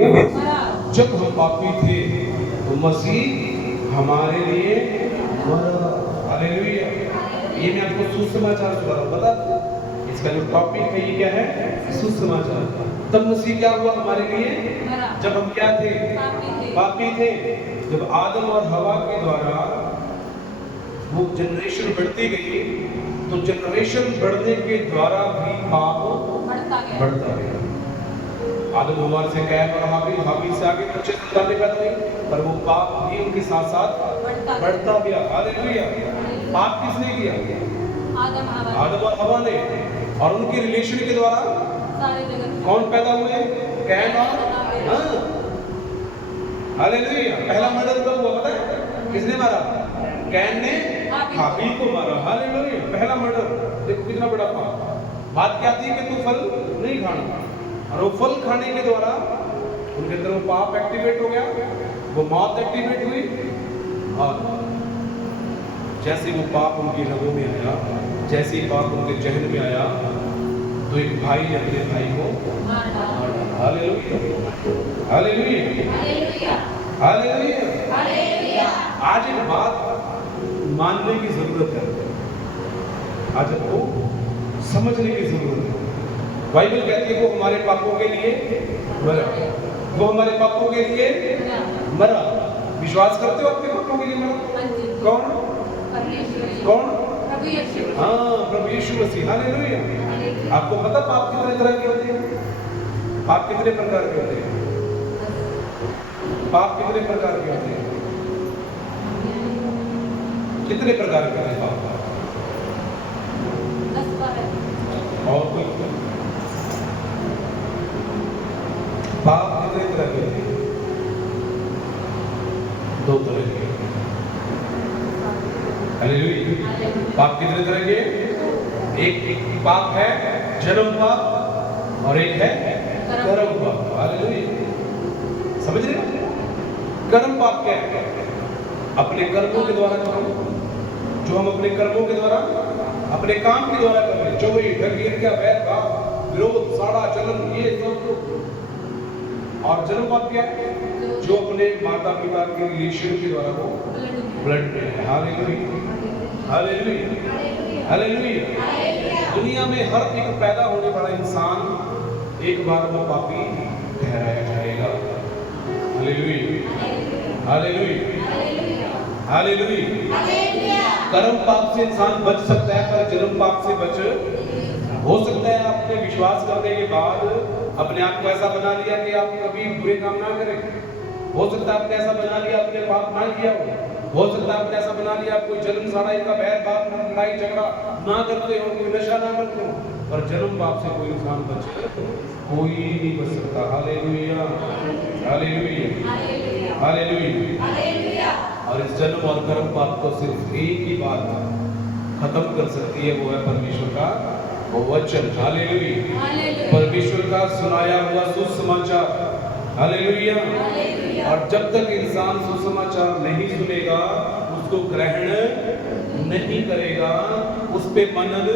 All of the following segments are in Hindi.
जब हम पापी थे तो मसीह हमारे लिए मरा। हालेलुया। ये मैं आपको सुसमाचार सुना रहा हूं। पता इसका जो टॉपिक है ये क्या है? सुसमाचार। तब मसीह क्या हुआ हमारे लिए? जब हम क्या थे? पापी थे। जब आदम और हवा के द्वारा वो जनरेशन बढ़ती गई तो जनरेशन बढ़ने के द्वारा भी पाप बढ़ता गया। आदम हवा से कैन और हाबिल से आगे बच्चे संतानें पैदा हुई, पर वो पाप भी उनके साथ साथ बढ़ता गया। हालेलुया। पाप किसने किया? आदम और हवा ने। और उनके रिलेशन के द्वारा कौन पैदा हुए? कैन और हालेलुया। पहला मर्डर कब हुआ पता है? किसने मारा? कैन ने हाबिल को मारा। हालेलुया। पहला मर्डर। देखो कितना बड़ा पाप। बात क्या थी कि तू फल नहीं खाना, और वो फल खाने के द्वारा उनके अंदर वो पाप एक्टिवेट हो गया, वो मौत एक्टिवेट हुई। और जैसे वो पाप उनकी रगों में आया, जैसे ही पाप उनके जहन में आया, तो एक भाई ने अपने भाई को मारा। हालेलुया। हालेलुया। हालेलुया। आज एक बात मानने की जरूरत है, आज आपको समझने की जरूरत है। बाइबल कहती है वो हमारे पापों के लिए मरा। वो हमारे पापों के लिए मरा। विश्वास करते हो आपके पापों के लिए मरा? कौन? कौन? हाँ, प्रभु यीशु मसीह। हालेलुया। आपको पता पाप कितने तरह के होते हैं? पाप कितने प्रकार के होते हैं? पाप कितने प्रकार के होते हैं? कितने प्रकार के होते हैं पाप? और कोई पाप कितने तरह के होते हैं? दो तरह के। हालेलुया। पाप कितने तरह के? एक पाप है जन्म पाप और एक है कर्म पाप। हालेलुया। समझ रहे हो? कर्म पाप क्या है? अपने कर्मों के द्वारा जो हम अपने कर्मों के द्वारा अपने काम के द्वारा कर रहे, चोरी ठगी ईर्ष्या बैर भाव विरोध साड़ा चलन ये सब। और जन्म पाप क्या है? जो अपने माता पिता के रिलेशन के द्वारा वो ब्लड में है। हालेलुया। हालेलुया। हालेलुया। दुनिया में हर एक पैदा होने वाला इंसान एक बार वो पापी ठहराया जाएगा। हालेलुया। हालेलुया। हालेलुया। कर्म पाप से इंसान बच सकता है, पर जन्म पाप से बच हो सकता है। आपने विश्वास करने के बाद अपने आप को ऐसा बना लिया कि आप कभी बुरे काम ना करें। हो सकता है आपने ऐसा बना लिया अपने पाप ना किया हो सकता है आपने ऐसा बना लिया कोई जन्म साड़ा का बैर बाप लड़ाई झगड़ा ना करते हो, कोई नशा ना करते हो, पर जन्म पाप से कोई इंसान बचे कोई नहीं बच सकता। हालेलुया। हालेलुया। हालेलुया। और इस जन्म और कर्म पाप को सिर्फ एक ही बात खत्म कर सकती है, वो है परमेश्वर का वचन। हालेलुया। परमेश्वर का सुनाया हुआ सुसमाचार। हालेलुया। और जब तक इंसान सुसमाचार नहीं सुनेगा, उसको ग्रहण नहीं करेगा, उस पे मनन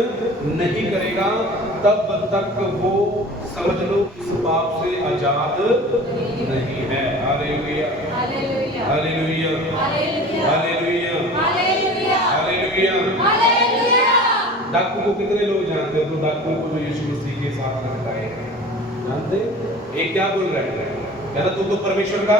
नहीं करेगा, तब तक वो समझ लो इस पाप से आजाद नहीं है। हालेलुया। हालेलुया। हालेलुया। हालेलुया। डाकू को कितने लोग जानते हो? तो डाकू को तो यीशु मसीह के साथ लगाए जानते। एक क्या बोल रहा है? कहता तू तो परमेश्वर का